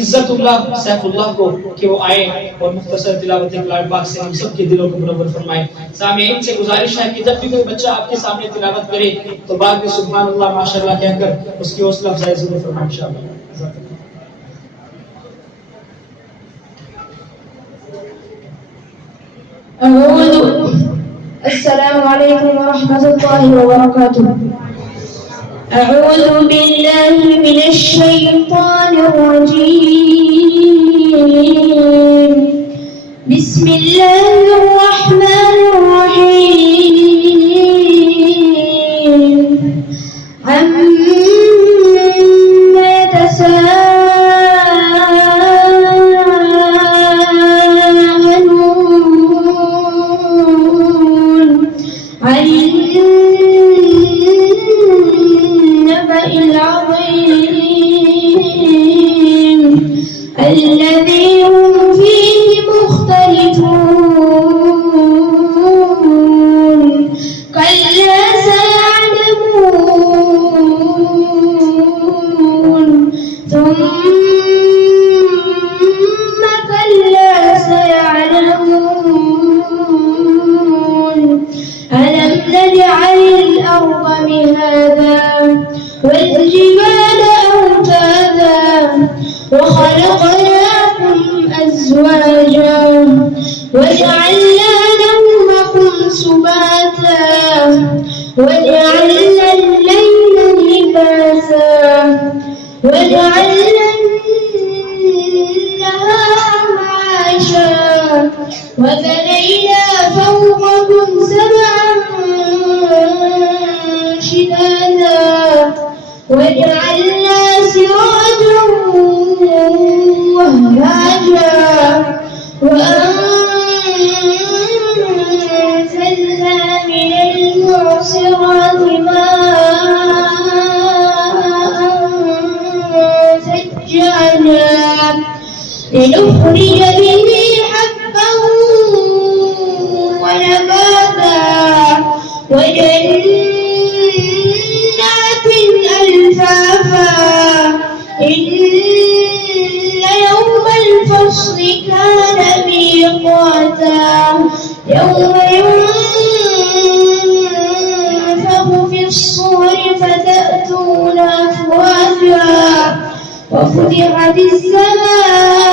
इज्जतुल्लाह सैफुल्लाह को कि वो आए और मुख्तसर तिलावत कलाम पाक से हम सब के दिलों को मुनव्वर फरमाए। सामईन से गुजारिश है कि जब भी कोई बच्चा आपके सामने तिलावत करे तो बाद में सुभान अल्लाह माशाअल्लाह कहकर उसकी हौसला अफजाई जरूर फरमाएं इंशाअल्लाह। अस्सलामु अलैकुम व रहमतुल्लाहि व बरकातुहू। أعوذ بالله من الشيطان الرجيم. بسم الله الرحمن الرحيم. عما يتساءلون عن العظيم الذي هم فيه مختلفون كلا سيعلمون ثم كلا سيعلمون ألم نجعل الأرض مهادا والجبال أوتادا وخلقناكم أزواجا وجعلنا نومكم سباتا وجعلنا الليل لباسا وجعلنا النهار معاشا وبنينا فوقكم سبعا شدادا وجعلنا سراجا وهاجا وأنزلنا من المعصرات ماء ثجاجا لنخرج به حبا ونباتا وجنات ألفافا إن يوم الفصل كان ميقاتا يوم ينفخ في الصور فتأتون أفواجا وفتحت السماء